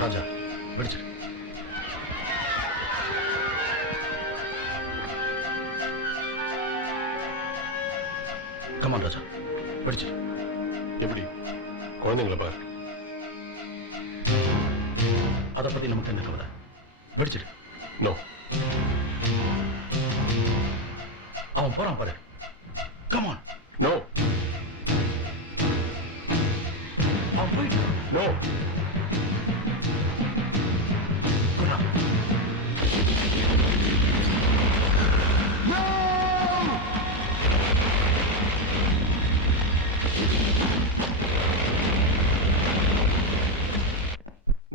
ராஜா பிடிச்சிரு. Come on ராஜா பிடிச்சிரு. எப்படி குழந்தைங்கள பாரு. அதை பத்தி நமக்கு என்ன கவலை? பிடிச்சிரு. நோ, அவன் போறான் பாரு. கமான். நோ, அவன் போயிட்டு. No.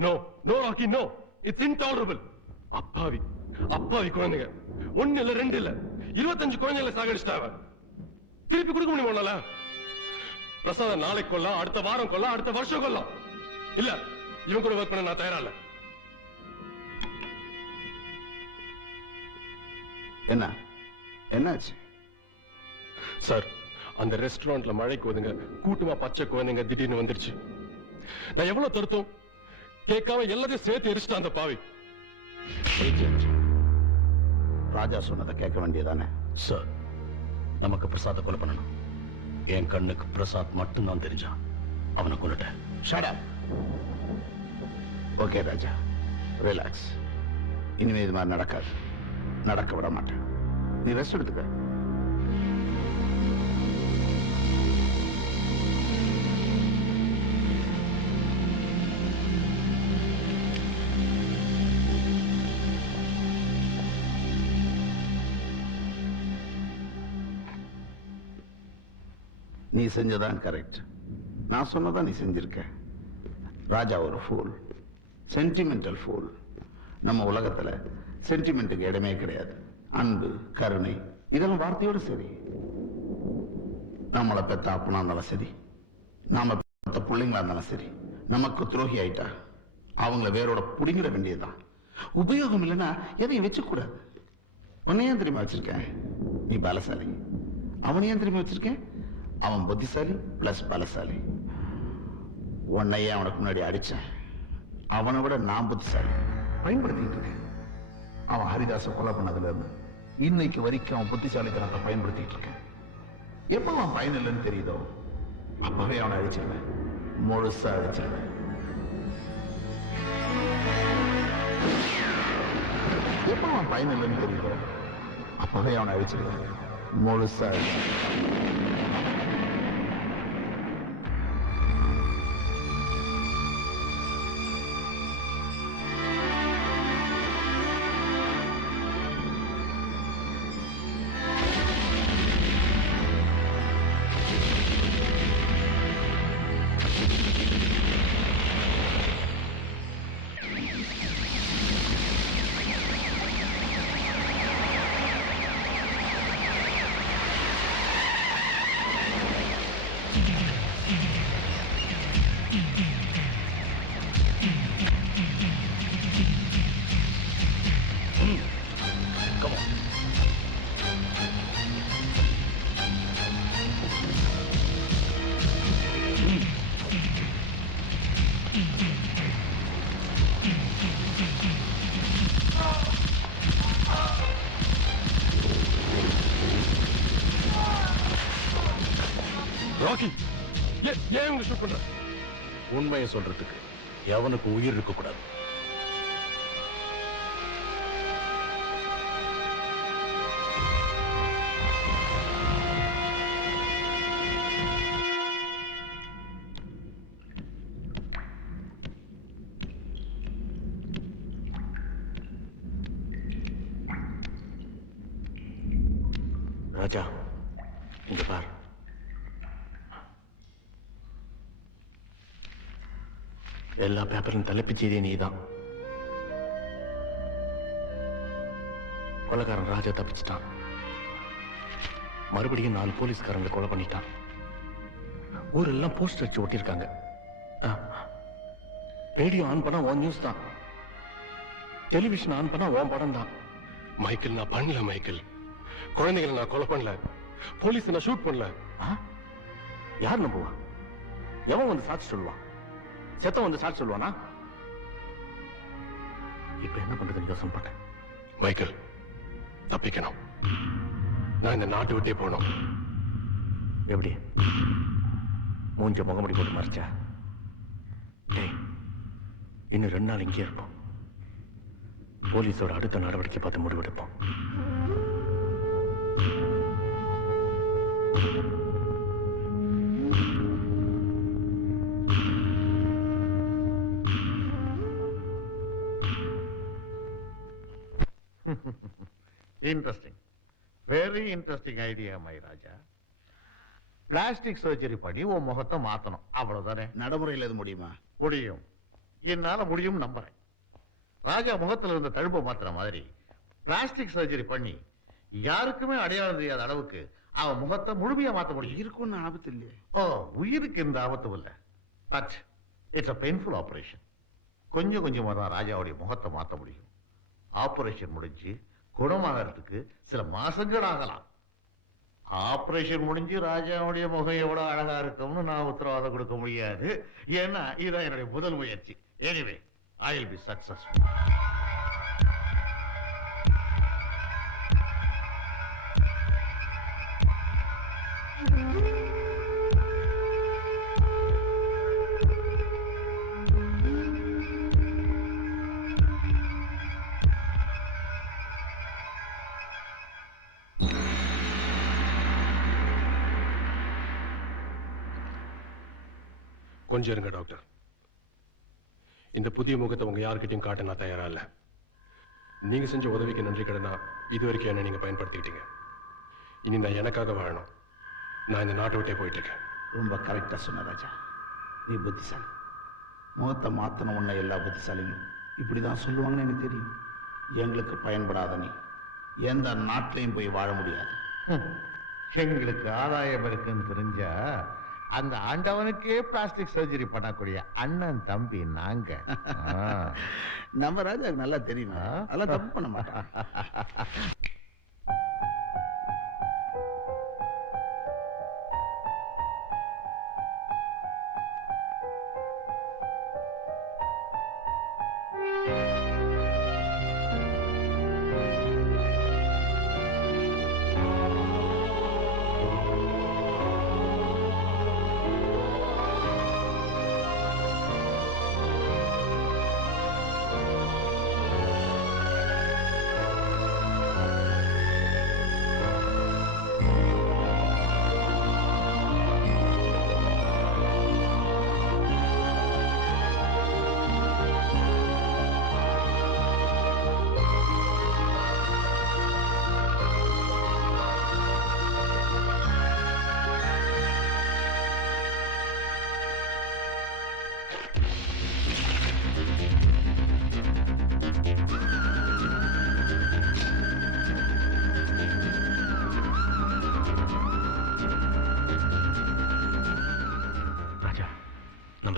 No, no, Rocky, no. It's intolerable. அப்பாவி அப்பாவி குழந்தைங்க. ஒன்னு இல்ல, ரெண்டு இல்ல, 25 குழந்தைகளை சாகடிச்சிட்டாவ. திருப்பி கொடுக்க முடியுமா? பிரசாத நாளைக்கு கொல்லாம், அடுத்த வாரம் கொல்லாம், அடுத்த வருஷம் கொல்லாம். இல்ல, இவன் கூட ஒர்க் பண்ண நான் தயாரா இல்ல. என்ன என்னாச்சு சார்? அந்த ரெஸ்டாரண்ட்ல மழைக்கு ஒதுங்க கூட்டமா பச்சை குழந்தைங்க திடீர்னு வந்துருச்சு. நான் எவ்வளவு தடுத்தோம், கேட்காம எல்லாத்தையும் சேர்த்து எரிச்சிட்டான் அந்த பாவி. ராஜா சொன்னதை கேட்க வேண்டியதானே? சார், நமக்கு பிரசாத்தை கொலை பண்ணணும். என் கண்ணுக்கு பிரசாத் மட்டும்தான் தெரிஞ்சான். அவனை கொண்டுட்டேன். Shut up. Okay Raja, relax. இனிமே இது மாதிரி நடக்காது, நடக்க விட மாட்டேன். நீ ரெஸ்ட் எடுத்துக்க. நீ செஞ்சதான் கரெக்ட். நான் சொன்னதான் நீ செஞ்சிருக்க. ராஜா ஒரு ஃபூல், சென்டிமெண்டல் ஃபூல். நம்ம உலகத்துல சென்டிமெண்ட்டுக்கு இடமே கிடையாது. அன்பு, கருணை இதெல்லாம் வார்த்தையோட சரி. நம்மளை பெத்த அப்பனா இருந்தாலும் சரி, நாம பெத்த பிள்ளைங்களா இருந்தாலும் சரி, நமக்கு துரோகி ஆயிட்டா அவங்கள வேரோட புடிங்கிட வேண்டியதுதான். உபயோகம் இல்லைன்னா எதையும் வச்சுக்கூடாது. உன்னையும் தெரியுமா வச்சிருக்கேன், நீ பலசாலி. அவனையும் தெரியுமா வச்சிருக்கேன், அவன் புத்திசாலி பிளஸ் பலசாலி. உன்னையே அவனுக்கு முன்னாடி அடிச்சேன், அவனை விட நான் புத்திசாலி. பயன்படுத்திட்டு இருக்கேன். அவன் ஹரிதாச கொலை பண்ணதுல இருந்து இன்னைக்கு வரைக்கும் அவன் புத்திசாலித்தனத்தை பயன்படுத்திட்டு இருக்கேன். எப்ப அவன் பயன் இல்லைன்னு தெரியுதோ அப்பவே அவனை அழிச்சிருவேன், முழுசா அழிச்சிருவேன். எப்ப அவன் பயன் இல்லைன்னு தெரியுதோ அப்பவே அவனை அழிச்சிருவேன், முழுசா அழிச்சிருவேன். ராக்கி, ஏன் உங்களை ஷூட் பண்ற? உண்மையை சொல்றதுக்கு எவனுக்கு உயிர் இருக்க கூடாது. ராஜா, இங்க பார். எல்லா பேப்பரும் தலைப்புச் செய்தியே நீதான். கொலைக்காரன் ராஜா தப்பிச்சிட்டான். மறுபடியும் 4 போலீஸ்காரங்களை கொலை பண்ணிட்டான். ஊரெல்லாம் போஸ்டர் வச்சு ஒட்டியிருக்காங்க. ரேடியோ ஆன் பண்ணா உன் நியூஸ் தான், டெலிவிஷன் ஆன் பண்ணா உன் படம் தான். மைக்கேல், நான் பண்ணல மைக்கேல். குழந்தைகளை நான் கொலை பண்ணல, போலீஸ் நான் ஷூட் பண்ணல. யார் நம்புவா? எவன் வந்து சாட்சி சொல்லுவான்? செத்த வந்து சாட்சி சொல்லுவானா? இப்ப என்ன பண்றதுன்னு யோசனை பண்ணேன். மைக்கேல், தப்பிக்கணும். நான் இந்த நாட்டை விட்டே போகணும். எப்படி? மூஞ்ச முகமுடி போட்டு மறைச்சா? டேய், இன்னும் 2 நாள் இங்கே இருப்போம். போலீஸோட அடுத்த நடவடிக்கை பார்த்து முடிவெடுப்போம். Interesting, very interesting idea my Raja. Plastic surgery பண்ணி உன் முகத்தை மாத்தணும், அவ்வளவுதானே? நடைமுறையில் இது முடியுமா? முடியும், என்னால முடியும் நம்புறேன். ராஜா முகத்துல இருந்த தழும்ப மாத்துற மாதிரி பிளாஸ்டிக் சர்ஜரி பண்ணி யாருக்குமே அடையாளம் தெரியாத அளவுக்கு அவன் முகத்தை முழுமையா மாத்த முடியும். இருக்குன்னு ஆபத்து இல்லையே. ஓ, உயிருக்கு எந்த ஆபத்தும் இல்லை. But it's a painful operation. கொஞ்சம் கொஞ்சமா தான் ராஜாவுடைய முகத்தை மாத்த முடியும். ஆபரேஷன் முடிஞ்சு குணமாகறதுக்கு சில மாசங்கள் ஆகலாம். ஆபரேஷன் முடிஞ்சு ராஜாவுடைய முகம் எவ்வளவு அழகா இருக்கும்னு நான் உத்தரவாதம் கொடுக்க முடியாது. ஏன்னா இதுதான் என்னுடைய முதல் முயற்சி. Anyway, I will be successful. கொஞ்சம் இருங்க டாக்டர். இந்த புதிய முகத்தை உங்க யாருக்கிட்டையும் காட்ட நான் தயாரா இல்ல. நீங்க செஞ்ச உதவிக்கு நன்றி கடனா இதுவரைக்கும் என்ன நீங்க பயன்படுத்திக்கிட்டீங்க. இனி நான் எனக்காக வாழணும். நான் இந்த நாட்டை விட்டே போயிட்டு இருக்கேன். ரொம்ப கரெக்டா சொன்ன ராஜா, நீ புத்திசாலி. முகத்தை மாத்தன உன்னை எல்லா புத்திசாலிகளும் இப்படிதான் சொல்லுவாங்கன்னு எனக்கு தெரியும். எங்களுக்கு பயன்படாத நீ எந்த நாட்டிலையும் போய் வாழ முடியாது. எங்களுக்கு ஆதாயம் இருக்குன்னு தெரிஞ்சா அந்த ஆண்டவனுக்கே பிளாஸ்டிக் சர்ஜரி பண்ணக்கூடிய அண்ணன் தம்பி நாங்க. நம்ம ராஜாவுக்கு நல்லா தெரியுமா, அதெல்லாம் தப்பு பண்ண மாட்டான்.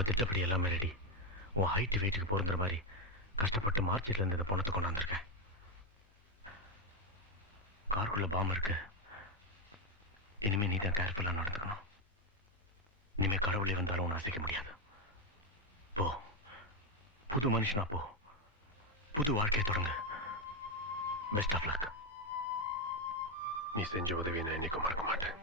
திட்டப்படி எல்லாமே ரெடி. உன் ஹைட்டு வெயிட்டுக்கு பொருந்துற மாதிரி கஷ்டப்பட்டு மார்க்கெட்ல இருந்து இந்த பணத்தை கொண்டாந்துருக்கேன். காருக்குள்ள பாம்பு இருக்கு. இனிமே நீ தான் கேர்ஃபுல்லா நடந்துக்கணும். இனிமே கடவுளே வந்தாலும் உன்னை அசைக்க முடியாது. போ, புது மனுஷனா போ, புது வாழ்க்கையை தொடங்க. Best of luck. நீ செஞ்ச உதவியை நான் என்னைக்கும் மறக்க மாட்டேன்.